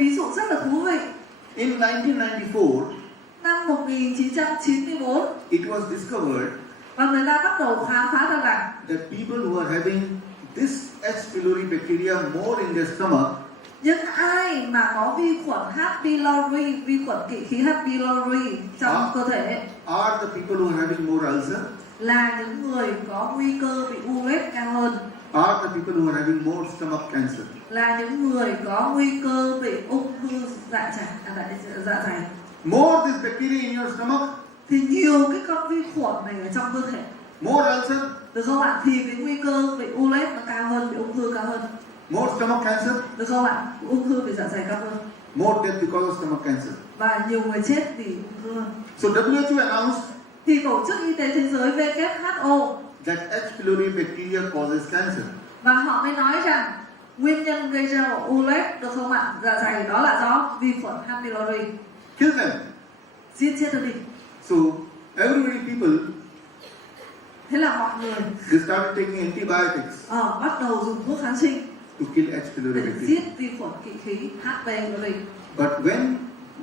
Ví dụ rất là thú vị. In 1994, Năm 1994, it was discovered và người ta bắt đầu khám phá ra rằng that people who are having this H. pylori bacteria more in their stomach những ai mà có vi khuẩn H. pylori, vi khuẩn kỵ khí H. pylori trong cơ thể are the people who are having more ulcer, là những người có nguy cơ bị u lết cao hơn, are the people who are having more stomach cancer. là những người có nguy cơ bị ung thư dạ dày. More this bacteria in your stomach, Thì nhiều cái con vi khuẩn này ở trong cơ thể, more ulcer, được không ạ? Thì cái nguy cơ bị u lết nó cao hơn, bị ung thư cao hơn, more stomach cancer, được không ạ? Ung thư bị dạ dày cao hơn, more death because of stomach cancer. và nhiều người chết vì ung thư hơn. So WHO announced Thì Tổ chức Y tế Thế giới WHO that H. pylori bacteria causes cancer. và họ mới nói rằng nguyên nhân gây ra u lết, được không ạ, dạ dày đó là do vi khuẩn H. pylori. Kill them. Giết chết nó đi. So everybody people, Thế là mọi người they started taking antibiotics bắt đầu dùng thuốc kháng sinh to kill H. pylori để bacteria. giết vi khuẩn kỵ khí H. pylori. But when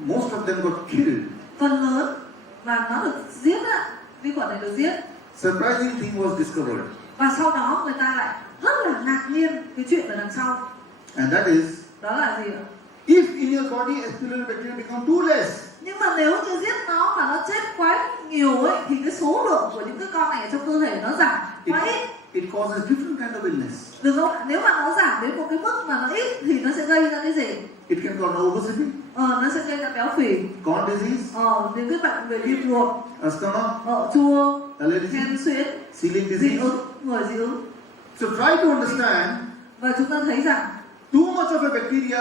most of them got killed, Phần lớn và nó được giết á, vi khuẩn này được giết, surprising thing was discovered, và sau đó người ta lại rất là ngạc nhiên cái chuyện ở đằng sau. and that is, Đó là gì ạ? if in your body H. pylori bacteria become too less, Nhưng mà nếu như giết nó mà nó chết quá nhiều ấy, thì cái số lượng của những cái con này ở trong cơ thể nó giảm quá ít, it causes different kind of illness. được không ạ? Nếu mà nó giảm đến một cái mức mà nó ít thì nó sẽ gây ra cái gì? It can cause obesity, Nó sẽ gây ra béo phì, corn disease, những cái bệnh về viêm ruột, asthma, chua, allergy, hen suyễn, celiac dị disease. ứng, người dị ứng. So try to understand, Và chúng ta thấy rằng too much of a bacteria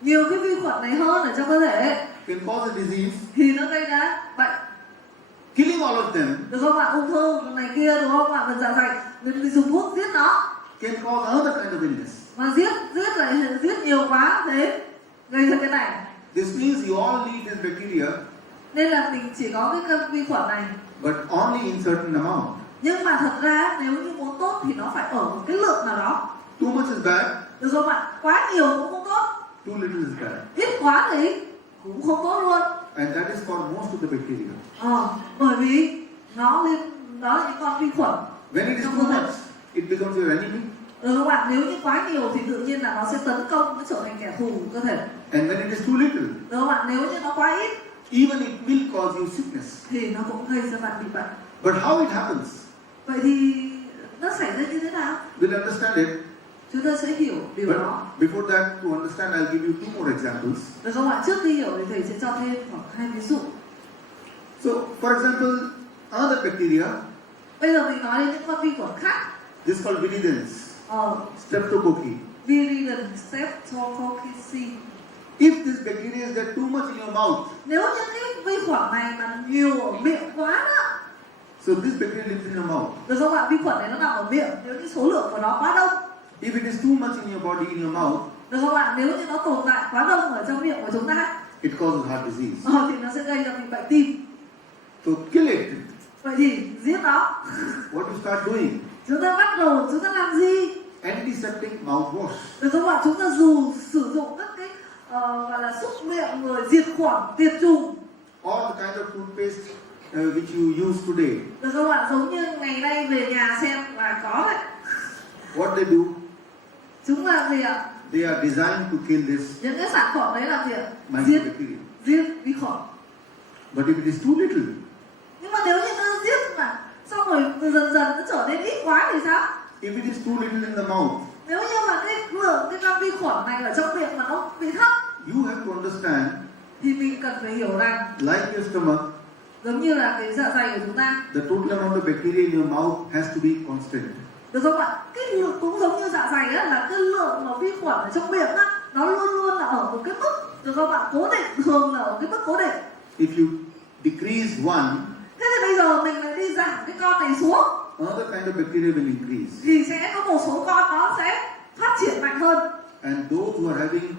nhiều cái vi khuẩn này hơn ở trong cơ thể can cause a disease, thì nó gây ra bệnh, killing all of them được không ạ? Ung thư này kia, đúng không ạ? Bệnh dạ dày, mình dùng thuốc giết nó, can cause another kind of illness. mà giết nhiều quá thế gây ra cái này. This means you all need this bacteria, Nên là mình chỉ có cái vi khuẩn này, but only in certain amount. nhưng mà thật ra nếu như muốn tốt thì nó phải ở một cái lượng nào đó, Too much is bad, được không ạ? Quá nhiều cũng không tốt, too little is bad. ít quá thì cũng không tốt luôn. And that is for most of the bacteria. Bởi vì đó là những con vi khuẩn. When it is too much, it becomes your enemy. Được không ạ? Nếu như quá nhiều thì tự nhiên là nó sẽ tấn công, nó trở thành kẻ thù của cơ thể. And when it is too little, Được không ạ? Nếu như nó quá ít even it will cause you sickness. thì nó cũng gây ra bạn bị bệnh. But how it happens, Vậy thì nó xảy ra như thế nào? we'll understand it. Chúng ta sẽ hiểu điều đó. But before that, to understand, I'll give you two more examples. Được không ạ? Trước khi hiểu thì thầy sẽ cho thêm khoảng 2 ví dụ. So, for example, another bacteria, Bây giờ mình nói đến những con vi khuẩn khác. this is called viridans, Ờ, streptococcus. Viridans streptococcus. If this bacteria is there too much in your mouth, Nếu những cái vi khuẩn này mà nhiều ở miệng quá đó, so this bacteria lives in your mouth. được không ạ? Vi khuẩn này nó nằm ở miệng, nếu như số lượng của nó quá đông, If it is too much in your body, in your mouth, được không ạ? Nếu như nó tồn tại quá đông ở trong miệng của chúng ta, it causes heart disease. thì nó sẽ gây ra bị bệnh tim. So kill it. Vậy thì giết nó. What you start doing? Chúng ta bắt đầu chúng ta làm gì? Antiseptic mouthwash. Được không ạ? Chúng ta sử dụng các cái gọi là xúc miệng rồi diệt khuẩn, diệt trùng. All the kind of toothpaste which you use today. Được không ạ? Giống như ngày nay về nhà xem là có đấy. What they do? Chúng là gì ạ? They are designed to kill this Những cái sản phẩm đấy là gì ạ? microbacteria. Giết vi khuẩn. But if it is too little, Nhưng mà nếu như nó giết mà xong rồi dần dần nó trở nên ít quá thì sao? if it is too little in the mouth, Nếu như mà cái lượng cái con vi khuẩn này ở trong miệng mà nó bị thấp you have to understand, thì mình cần phải hiểu rằng like your stomach, giống như là cái dạ dày của chúng ta, the total amount of bacteria in your mouth has to be constant. được không ạ? Cái lượng cũng giống như dạ dày á, là cái lượng mà vi khuẩn ở trong miệng á, nó luôn luôn là ở một cái mức, được không ạ? Cố định, thường là ở cái mức cố định. If you decrease one, Thế thì bây giờ mình lại đi giảm cái con này xuống another kind of bacteria will increase. thì sẽ có một số con nó sẽ phát triển mạnh hơn. And those who are having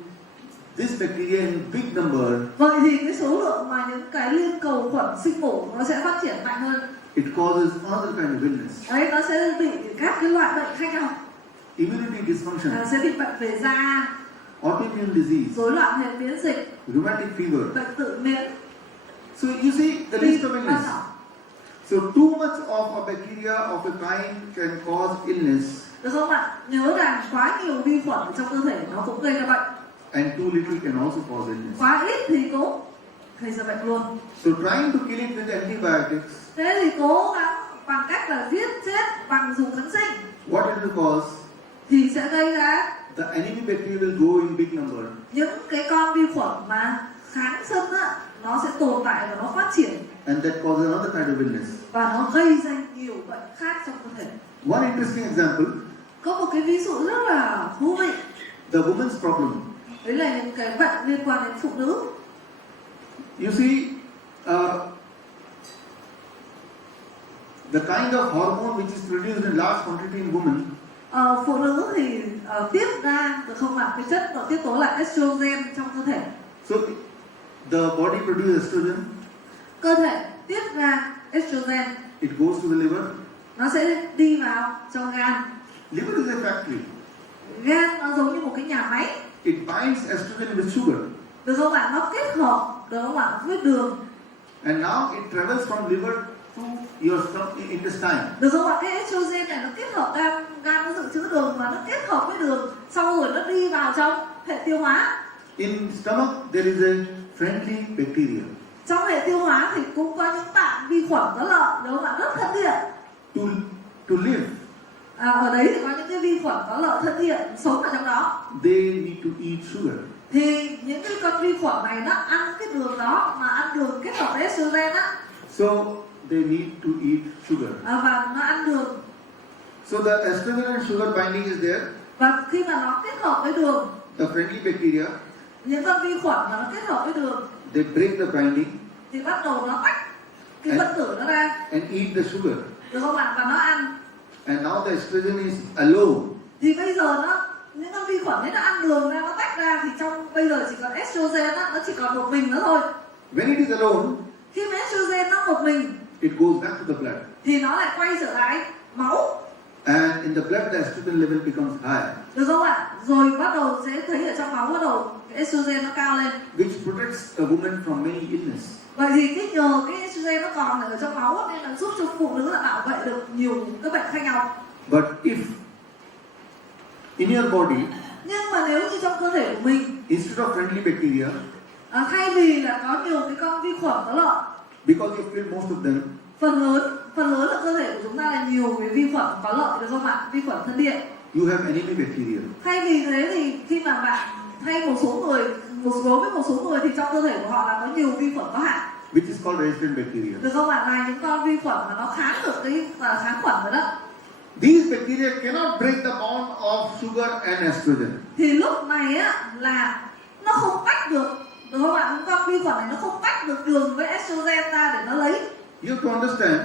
this bacteria in big number, Vậy thì cái số lượng mà những cái liên cầu khuẩn sinh mổ nó sẽ phát triển mạnh hơn. it causes another kind of illness. Đấy, nó sẽ bị các cái loại bệnh khác nhau. Immunity dysfunction. Sẽ bị bệnh về da, autoimmune disease, rối loạn hệ miễn dịch, rheumatic fever. bệnh tự miễn, So you see the list of tim illness. nhỏ. So too much of a bacteria of a kind can cause illness, Được không ạ? Nhớ rằng quá nhiều vi khuẩn ở trong cơ thể nó cũng gây ra bệnh, and too little can also cause illness. quá ít thì cũng gây ra bệnh luôn. So trying to kill it with antibiotics, Thế thì cố gắng bằng cách là giết chết bằng dùng kháng sinh what it will cause? thì sẽ gây ra The enemy bacteria will grow in big number, những cái con vi khuẩn mà kháng sinh á, nó sẽ tồn tại và nó phát triển and that causes another kind of illness. và nó gây ra nhiều bệnh khác trong cơ thể. One interesting example, Có một cái ví dụ rất là thú vị, the woman's problem. đấy là những cái bệnh liên quan đến phụ nữ. You see, the kind of hormone which is produced in large quantity in women Phụ nữ thì tiết ra được không ạ? Cái chất nội tiết tố là estrogen trong cơ thể. So the body produces estrogen, Cơ thể tiết ra estrogen, it goes to the liver. nó sẽ đi vào trong gan. Liver is a factory. Gan nó giống như một cái nhà máy, It binds estrogen with sugar, được không ạ? Nó kết hợp được không ạ với đường, and now it travels from liver to your intestine. được không ạ? Cái estrogen này nó kết hợp gan nó dự trữ đường và nó kết hợp với đường, sau rồi nó đi vào trong hệ tiêu hóa. In stomach there is a friendly bacteria. Trong hệ tiêu hóa thì cũng có những bạn vi khuẩn có lợi, đúng không ạ? Rất thân thiện. To live, Ở đấy thì có những cái vi khuẩn có lợi thân thiện sống ở trong đó. they need to eat sugar. Thì những cái con vi khuẩn này nó ăn cái đường đó, mà ăn đường kết hợp với estrogen á, So they need to eat sugar. và nó ăn đường. So the estrogen and sugar binding is there. Và khi mà nó kết hợp với đường, The friendly bacteria, những con vi khuẩn mà nó kết hợp với đường they break the binding thì bắt đầu nó tách cái phân tử nó ra, and eat the sugar. được không ạ? Và nó ăn. And now the estrogen is alone. Thì bây giờ những con vi khuẩn ấy nó ăn đường ra, nó tách ra, thì trong bây giờ chỉ còn estrogen á, nó chỉ còn một mình nó thôi. When it is alone, Khi mà estrogen nó một mình it goes back to the blood. thì nó lại quay trở lại máu, And in the blood, the estrogen level becomes high, được không ạ? Rồi bắt đầu sẽ thấy ở trong máu bắt đầu cái estrogen nó cao lên. which protects a woman from many illness. Vậy thì nhờ cái estrogen nó còn ở trong máu nên là giúp cho phụ nữ là bảo vệ được nhiều các bệnh khác nhau. But if in your body, Nhưng mà nếu như trong cơ thể của mình, instead of friendly bacteria, thay vì là có nhiều cái con vi khuẩn có lợi, because you kill most of them, phần lớn là cơ thể của chúng ta là nhiều cái vi khuẩn có lợi, được không ạ? Vi khuẩn thân thiện. you have enemy bacteria. Thay vì thế thì khi mà bạn thay một số người thì trong cơ thể của họ là có nhiều vi khuẩn có hại, Which is called resistant bacteria. được không ạ? Là những con vi khuẩn mà nó kháng được cái và kháng khuẩn rồi đó. These bacteria cannot break the bond of sugar and estrogen. Thì lúc này á là nó không tách được, đúng không ạ? Những con vi khuẩn này nó không tách được đường với estrogen ra để nó lấy. You have to understand,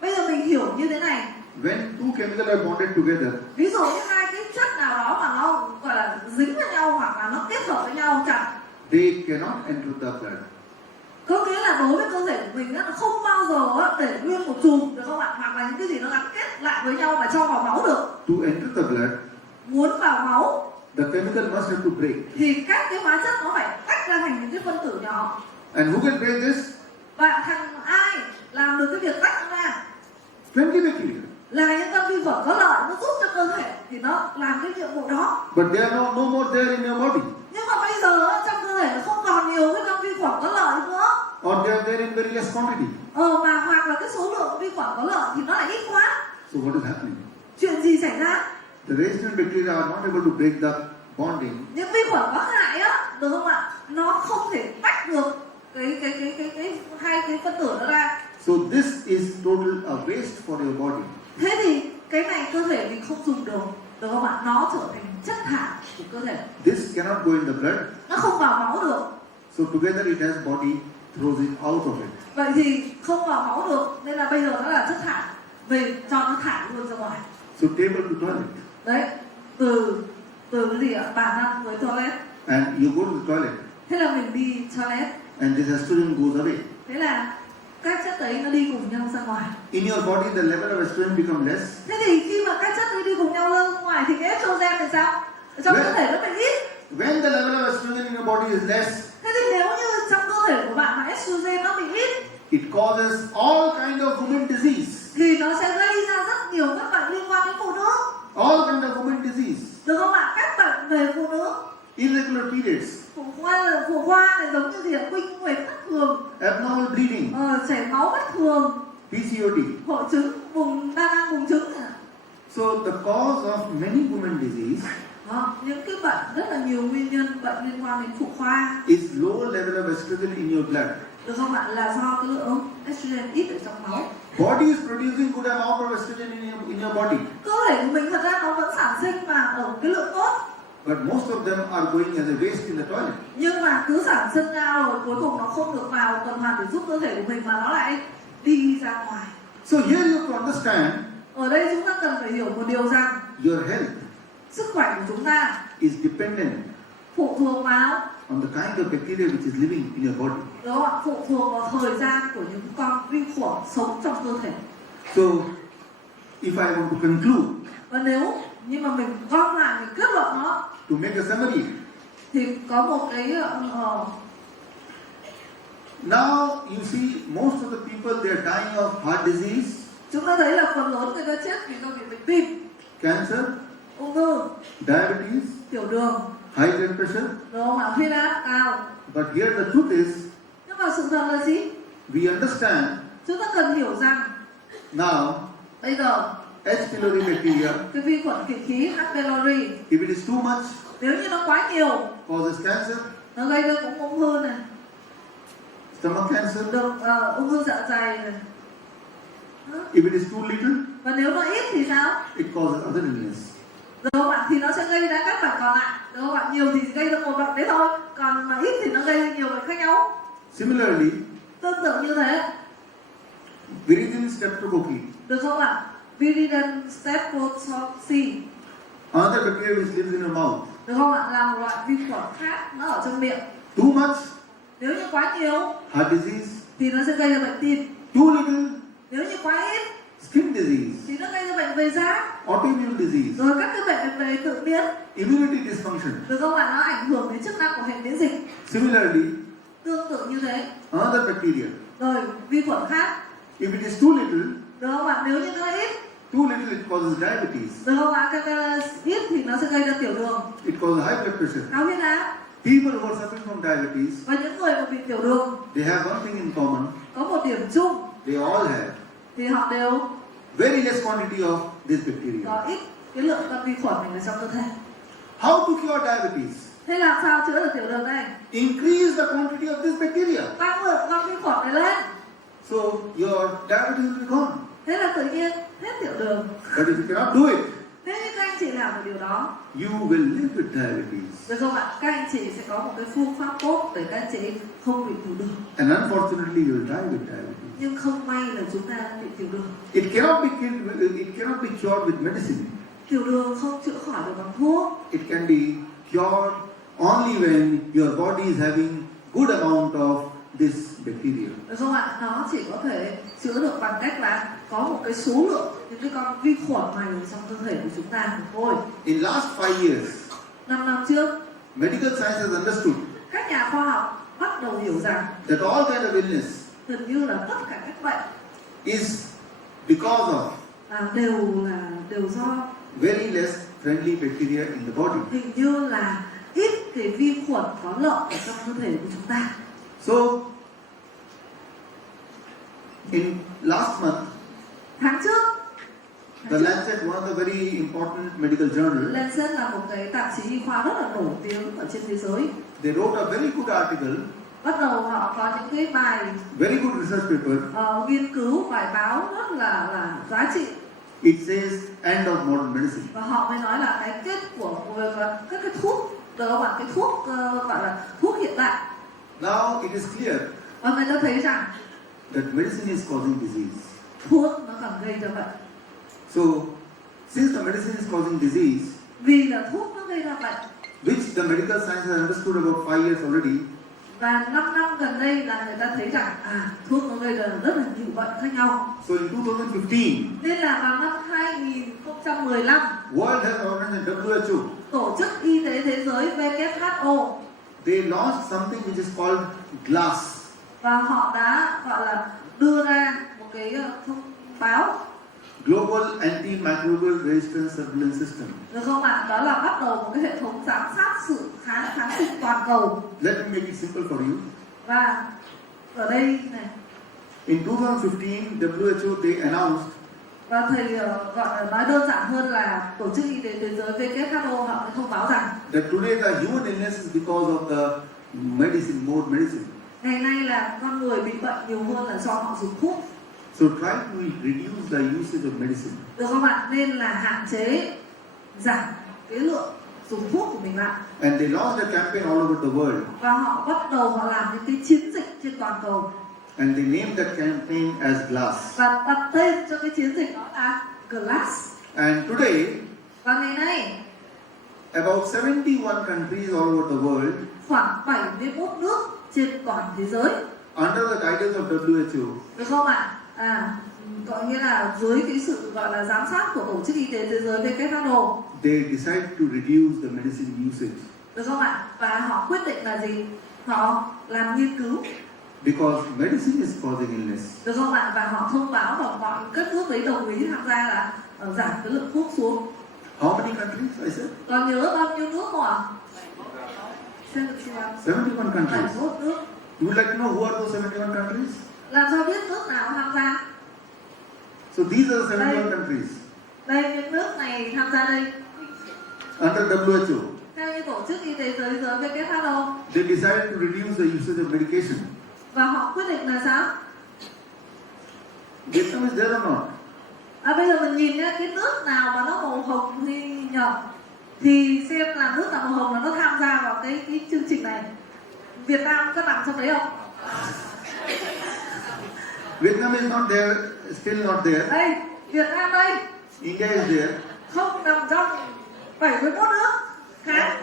Bây giờ mình hiểu như thế này, when two chemicals are bonded together, ví dụ như hai cái chất nào đó mà nó gọi là dính với nhau hoặc là nó kết hợp với nhau chặt, they cannot enter the blood. có nghĩa là đối với cơ thể của mình á, nó không bao giờ á, để nguyên một chùm, được không ạ? Hoặc là những cái gì nó gắn kết lại với nhau và cho vào máu được. To enter the blood, Muốn vào máu the chemical must have to break. thì các cái hóa chất nó phải tách ra thành những cái phân tử nhỏ. And who can break this? Và thằng ai làm được cái việc tách nó ra? Friendly bacteria. Là những con vi khuẩn có lợi, nó giúp cho cơ thể thì nó làm cái nhiệm vụ đó. But they are no more there in your body. Nhưng mà bây giờ á, trong cơ thể nó không còn nhiều cái con vi khuẩn có lợi nữa. Or they are there in very less quantity. Mà hoặc là cái số lượng vi khuẩn có lợi thì nó lại ít quá. So what is happening? Chuyện gì xảy ra? The resistant bacteria are not able to break the bonding. Những vi khuẩn có hại á, được không ạ? Nó không thể tách được cái hai cái phân tử đó ra. So this is total a waste for your body. Thế thì cái này cơ thể mình không dùng được không ạ? Nó trở thành chất thải của cơ thể. This cannot go in the blood. Nó không vào máu được. So together it has body throws it out of it. Vậy thì không vào máu được nên là bây giờ nó là chất thải, về cho nó thải luôn ra ngoài. So table to toilet. Đấy, từ cái gì ạ? Bàn ăn với toilet. And you go to the toilet. Thế là mình đi toilet. And this estrogen goes away. Thế là các chất đấy nó đi cùng nhau ra ngoài. In your body the level of estrogen become less. Thế thì khi mà các chất đấy đi cùng nhau ra ngoài thì cái estrogen thì sao? Ở trong cơ thể nó bị ít. when the level of estrogen in your body is less, Thế thì nếu như trong cơ thể của bạn mà estrogen nó bị ít it causes all kind of women disease. thì nó sẽ gây ra rất nhiều các bệnh liên quan đến phụ nữ. All kind of women disease. Được không ạ? Các bệnh về phụ nữ, Irregular periods, phụ khoa này giống như gì ạ? Kinh nguyệt bất thường, abnormal bleeding, chảy máu bất thường, PCOD. hội chứng đa năng buồng trứng. So the cause of many women disease Đó, những cái bệnh rất là nhiều nguyên nhân bệnh liên quan đến phụ khoa. is low level of estrogen in your blood. Được không ạ? Là do cái lượng estrogen ít ở trong máu. Body is producing good amount of estrogen in your body, Cơ thể của mình thật ra nó vẫn sản sinh mà ở cái lượng tốt, but most of them are going as a waste in the toilet. nhưng mà cứ sản sinh ra rồi cuối cùng nó không được vào tuần hoàn để giúp cơ thể của mình mà nó lại đi ra ngoài. So here you have to understand Ở đây chúng ta cần phải hiểu một điều rằng your health sức khỏe của chúng ta is dependent phụ thuộc vào on the kind of bacteria which is living in your body. đó, phụ thuộc vào thời gian của những con vi khuẩn sống trong cơ thể. So if I want to conclude, Và nếu nhưng mà mình gom lại, mình kết luận nó to make a summary, thì có một cái now you see most of the people they are dying of heart disease, chúng ta thấy là phần lớn người ta chết vì do bị bệnh tim, cancer, ung thư, diabetes, tiểu đường, high blood pressure. đúng không ạ? Huyết áp cao. But here the truth is, Nhưng mà sự thật là gì? we understand Chúng ta cần hiểu rằng now bây giờ H. pylori bacteria, cái vi khuẩn kỵ khí H. pylori if it is too much, nếu như nó quá nhiều, causes cancer, nó gây ra cũng ung thư này, stomach cancer. được ung thư dạ dày này. If it is too little, Và nếu nó ít thì sao? it causes other illness. Được không ạ? Thì nó sẽ gây ra các bệnh còn lại. Được không ạ? Nhiều thì gây ra một bệnh đấy thôi, còn mà ít thì nó gây ra nhiều bệnh khác nhau. Similarly, Tương tự như thế, Viridin streptococci, được không ạ? Viridin streptococci, another bacteria which lives in your mouth. được không ạ? Là một loại vi khuẩn khác, nó ở trong miệng. Too much, Nếu như quá nhiều heart disease. thì nó sẽ gây ra bệnh tim. Too little, Nếu như quá ít skin disease, thì nó gây ra bệnh về da, autoimmune disease, rồi các cái bệnh về tự miễn, immunity dysfunction. được không ạ? Nó ảnh hưởng đến chức năng của hệ miễn dịch. Similarly, Tương tự như thế, another bacteria, rồi vi khuẩn khác, if it is too little, được không ạ? Nếu như nó ít, it causes diabetes, được không ạ? Cái ít thì nó sẽ gây ra tiểu đường, it causes high blood pressure. cao huyết áp. People who are suffering from diabetes, Và những người mà bị tiểu đường they have one thing in common, có một điểm chung they all have thì họ đều very less quantity of this bacteria. có ít cái lượng con vi khuẩn này ở trong cơ thể. How to cure diabetes? Thế làm sao chữa được tiểu đường này? Increase the quantity of this bacteria. Tăng lượng con vi khuẩn này lên. So your diabetes will be gone. Thế là tự nhiên hết tiểu đường. But if you cannot do it, Thế nhưng các anh chị làm được điều đó, you will live with diabetes. được không ạ? Các anh chị sẽ có một cái phương pháp tốt để các anh chị không bị tiểu đường. And unfortunately, you will die with diabetes. Nhưng không may là chúng ta bị tiểu đường. It cannot be cured with medicine. Tiểu đường không chữa khỏi được bằng thuốc. It can be cured only when your body is having good amount of this bacteria. Được không ạ? Nó chỉ có thể chữa được bằng cách là có một cái số lượng những cái con vi khuẩn này ở trong cơ thể của chúng ta thôi. In last 5 years, 5 năm trước, medical science has understood các nhà khoa học bắt đầu hiểu rằng that all kind of illness gần như là tất cả các bệnh is because of đều do very less friendly bacteria in the body. hình như là ít cái vi khuẩn có lợi ở trong cơ thể của chúng ta. So, in last month, Tháng trước, the Lancet, one of the very important medical journals, Lancet là một cái tạp chí y khoa rất là nổi tiếng ở trên thế giới. they wrote a very good article, Bắt đầu họ có những cái bài very good research paper. nghiên cứu, bài báo rất là giá trị. It says end of modern medicine. Và họ mới nói là cái kết của các cái thuốc, được không ạ? Cái thuốc gọi là thuốc hiện đại. Now it is clear Và người ta thấy rằng that medicine is causing disease. thuốc nó còn gây ra bệnh. So, since the medicine is causing disease, Vì là thuốc nó gây ra bệnh, which the medical science has understood about 5 years already, Và 5 năm gần đây là người ta thấy rằng thuốc nó gây ra rất là nhiều bệnh khác nhau. So in 2015, Nên là vào năm 2015, World Health Organization WHO, Tổ chức Y tế Thế giới WHO, they launched something which is called GLASS. và họ đã gọi là đưa ra một cái thông báo, Global Antimicrobial Resistance Surveillance System. được không ạ? Đó là bắt đầu một cái hệ thống giám sát sự kháng sinh toàn cầu. Let me make it simple for you. Và ở đây này, In 2015, WHO they announced và thầy gọi là nói đơn giản hơn là Tổ chức Y tế Thế giới WHO họ đã thông báo rằng that today the human illness is because of the medicine, more medicine. ngày nay là con người bị bệnh nhiều hơn là do họ dùng thuốc. So try to reduce the usage of medicine. Được không ạ? Nên là hạn chế, giảm cái lượng dùng thuốc của mình lại. And they launched a campaign all over the world. Và họ bắt đầu họ làm những cái chiến dịch trên toàn cầu. And they named that campaign as GLASS. Và đặt tên cho cái chiến dịch đó là GLASS. And today, Và ngày nay, about 71 countries all over the world, khoảng 71 nước trên toàn thế giới, under the guidance of WHO, được không ạ? Có nghĩa là dưới cái sự gọi là giám sát của Tổ chức Y tế Thế giới WHO, they decide to reduce the medicine usage được không ạ? Và họ quyết định là gì? Họ làm nghiên cứu, because medicine is causing illness. được không ạ? Và họ thông báo và mọi các nước đấy đồng ý tham gia là giảm cái lượng thuốc xuống. How many countries? I said Còn nhớ bao nhiêu nước không ạ? 71 countries. 71 nước. You would like to know who are those 71 countries? Làm sao biết nước nào tham gia? So these are the 71 countries Đây, những nước này tham gia đây. under WHO. Theo như Tổ chức Y tế Thế giới WHO, They decided to reduce the usage of medication. và họ quyết định là sao? Vietnam is there or not? Bây giờ mình nhìn nhé, cái nước nào mà nó màu hồng thì xem là nước nào màu hồng là nó tham gia vào cái chương trình này. Việt Nam có nằm trong đấy không? Vietnam is not there, still not there. Đây, Việt Nam đây, India is there. không nằm trong 71 nước kháng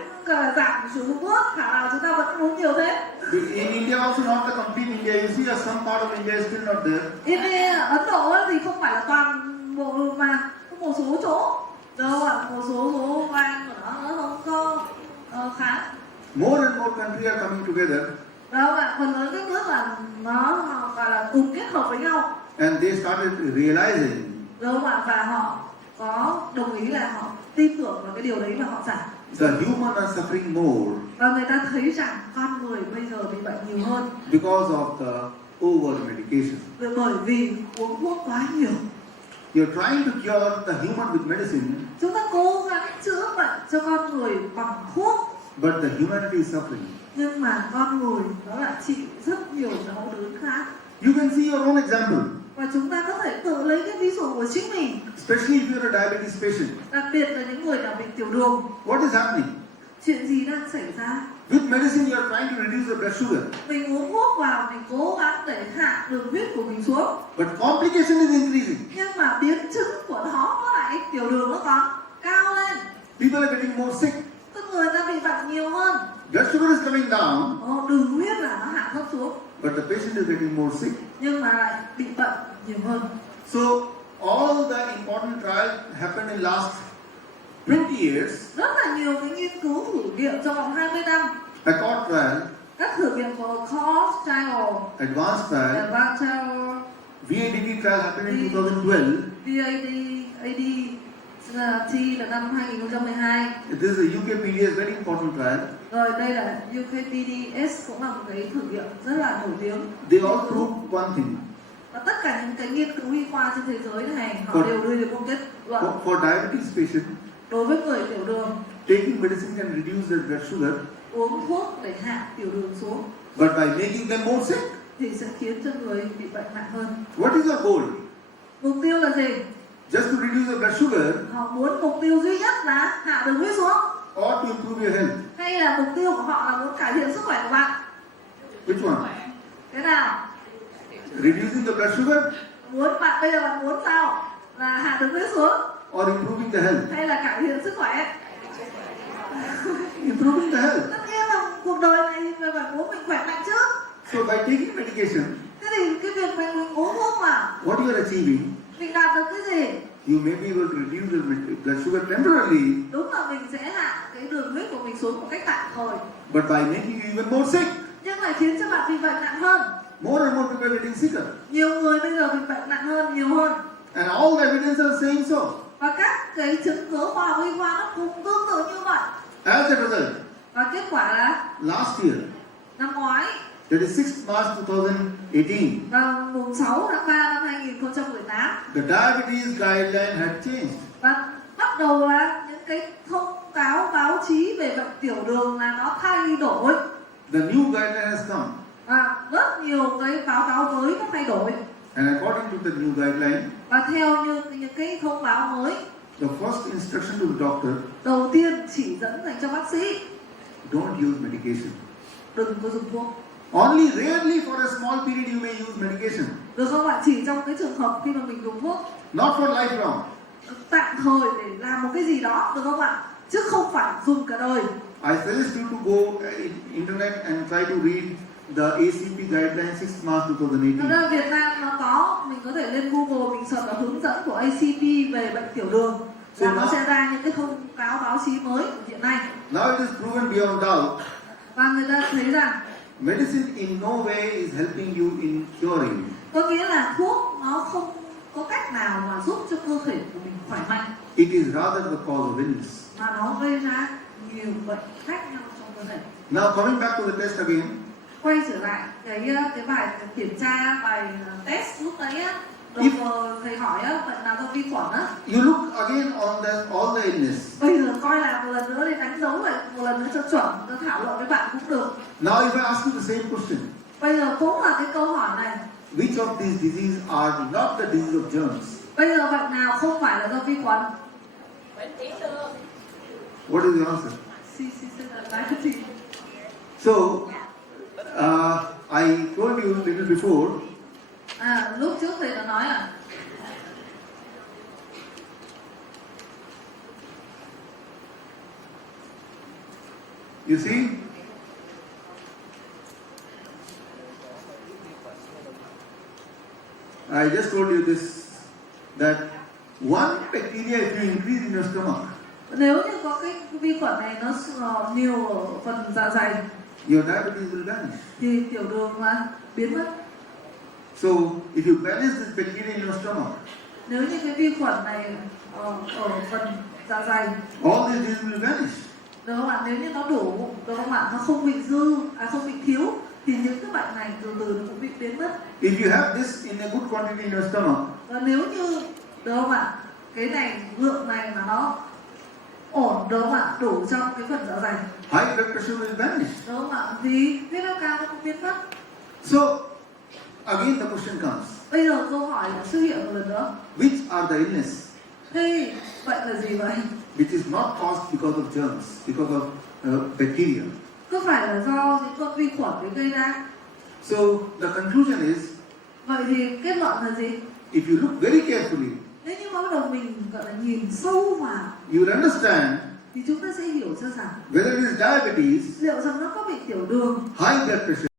giảm sử dụng thuốc, khả nào chúng ta vẫn uống nhiều thế. In India also not the complete India. You see some part of India is still not there. India, Ấn Độ thì không phải là toàn bộ mà có một số chỗ đâu ạ, một số bang của nó không có kháng. More and more countries are coming together Đâu ạ, phần lớn các nước là nó gọi là cùng kết hợp với nhau. and they started realizing Đâu ạ, và họ có đồng ý là họ tin tưởng vào cái điều đấy và họ giảm. the human are suffering more Và người ta thấy rằng con người bây giờ bị bệnh nhiều hơn because of the over medication. bởi vì uống thuốc quá nhiều. You're trying to cure the human with medicine, Chúng ta cố gắng chữa bệnh cho con người bằng thuốc, but the humanity is suffering. nhưng mà con người nó lại chịu rất nhiều đau đớn khác. You can see your own example, Và chúng ta có thể tự lấy cái ví dụ của chính mình, especially if you're a diabetes patient. đặc biệt là những người nào bị tiểu đường. What is happening? Chuyện gì đang xảy ra? With medicine, you're trying to reduce the blood sugar, Mình uống thuốc vào, mình cố gắng để hạ đường huyết của mình xuống, but complication is increasing. nhưng mà biến chứng của nó lại tiểu đường nó còn cao lên. People are getting more sick. Tức người ta bị bệnh nhiều hơn. Blood sugar is coming down, Đường huyết là nó hạ thấp xuống, but the patient is getting more sick. nhưng mà lại bị bệnh nhiều hơn. So all the important trials happened in last 20 years. Rất là nhiều cái nghiên cứu thử nghiệm trong vòng 20 năm. Accord trial, Các thử nghiệm của cost trial, advanced trial, advanced trial, VADT trial happened in 2012. VADT là năm 2012. This is a UKPDS very important trial. Rồi đây là UKPDS cũng là một cái thử nghiệm rất là nổi tiếng. They all proved one thing. Và tất cả những cái nghiên cứu y khoa trên thế giới này họ đều đưa được một kết luận. For diabetes patient, Đối với người tiểu đường, taking medicine can reduce their blood sugar, uống thuốc để hạ tiểu đường xuống but by making them more sick. thì sẽ khiến cho người bị bệnh nặng hơn. What is your goal? Mục tiêu là gì? Just to reduce the blood sugar Họ muốn mục tiêu duy nhất là hạ đường huyết xuống, or to improve your health? hay là mục tiêu của họ là muốn cải thiện sức khỏe của bạn? Which one? Thế nào? Reducing the blood sugar Bây giờ bạn muốn sao? Là hạ đường huyết xuống or improving the health? hay là cải thiện sức khỏe? Improving the health. Tất nhiên là cuộc đời này phải muốn mình khỏe mạnh chứ. So by taking medication, Thế thì cái việc mình uống thuốc mà what you are achieving, mình đạt được cái gì? you may be able to reduce your blood sugar temporarily, Đúng là mình sẽ hạ cái đường huyết của mình xuống một cách tạm thời, but by making you even more sick. nhưng lại khiến cho bạn bị bệnh nặng hơn. More and more people are getting sicker. Nhiều người bây giờ bị bệnh nặng hơn, nhiều hơn. And all the evidence are saying so. Và các cái chứng cứ khoa học y khoa nó cũng tương tự như vậy. As a result, Và kết quả là last year, năm ngoái, that is 6th March 2018, vào mùng 6 tháng 3 năm 2018, the diabetes guideline had changed. và bắt đầu là những cái thông cáo báo chí về bệnh tiểu đường là nó thay đổi. The new guideline has come. Và rất nhiều cái báo cáo mới nó thay đổi. And according to the new guideline, Và theo như những cái thông báo mới, the first instruction to the doctor, đầu tiên chỉ dẫn dành cho bác sĩ, don't use medication. đừng có dùng thuốc. Only rarely for a small period you may use medication. Được không ạ? Chỉ trong cái trường hợp khi mà mình dùng thuốc Not for lifelong. tạm thời để làm một cái gì đó, được không ạ? Chứ không phải dùng cả đời. I suggest you to go in internet and try to read the ACP guideline 6th March Thật 2018. ra Việt Nam nó có, mình có thể lên Google mình search vào hướng dẫn của ACP về bệnh tiểu đường, và nó sẽ ra những cái thông cáo báo chí mới của hiện nay. Now it is proven beyond doubt, Và người ta thấy rằng medicine in no way is helping you in curing. có nghĩa là thuốc nó không có cách nào mà giúp cho cơ thể của mình khỏe mạnh, It is rather the cause of illness. mà nó gây ra nhiều bệnh khác nhau trong cơ thể. Now coming back to the test again, Quay trở lại cái bài kiểm tra, bài test lúc đấy á, thầy hỏi á, bệnh nào do vi khuẩn á. you look again on all the illness. Bây giờ coi lại một lần nữa để đánh dấu lại một lần nữa cho chuẩn, cho thảo luận với bạn cũng được. Now if I ask you the same question, Bây giờ cũng là cái câu hỏi này. which of these diseases are not the disease of germs? Bây giờ bệnh nào không phải là do vi khuẩn? What is the answer? Diabetes. So, I told you a little before, Lúc trước thầy đã nói you see, I just told you this, that one bacteria if you increase in your stomach, nếu như có cái vi khuẩn này nó nhiều ở phần dạ dày your diabetes will vanish. thì tiểu đường là biến mất. So, if you balance this bacteria in your stomach, Nếu như cái vi khuẩn này ở phần dạ dày, all these diseases will vanish. được không ạ? Nếu như nó đủ, được không ạ? Nó không bị dư, không bị thiếu, thì những cái bệnh này từ từ nó cũng bị biến mất. If you have this in a good quantity in your stomach, Và nếu như, được không ạ? Cái này, lượng này mà nó ổn, được không ạ? Đủ trong cái phần dạ dày, high blood pressure will vanish. được không ạ? Thì huyết áp cao nó cũng biến mất. So, again the question comes, Bây giờ câu hỏi là xuất hiện một lần nữa. which are the illness Thế bệnh là gì vậy? which is not caused because of germs, because of bacteria? Có phải là do những con vi khuẩn đấy gây ra? So, the conclusion is, Vậy thì kết luận là gì? if you look very carefully, Nếu như bắt đầu mình gọi là nhìn sâu vào you will understand thì chúng ta sẽ hiểu ra rằng whether it is diabetes, liệu rằng nó có bị tiểu đường, high blood pressure,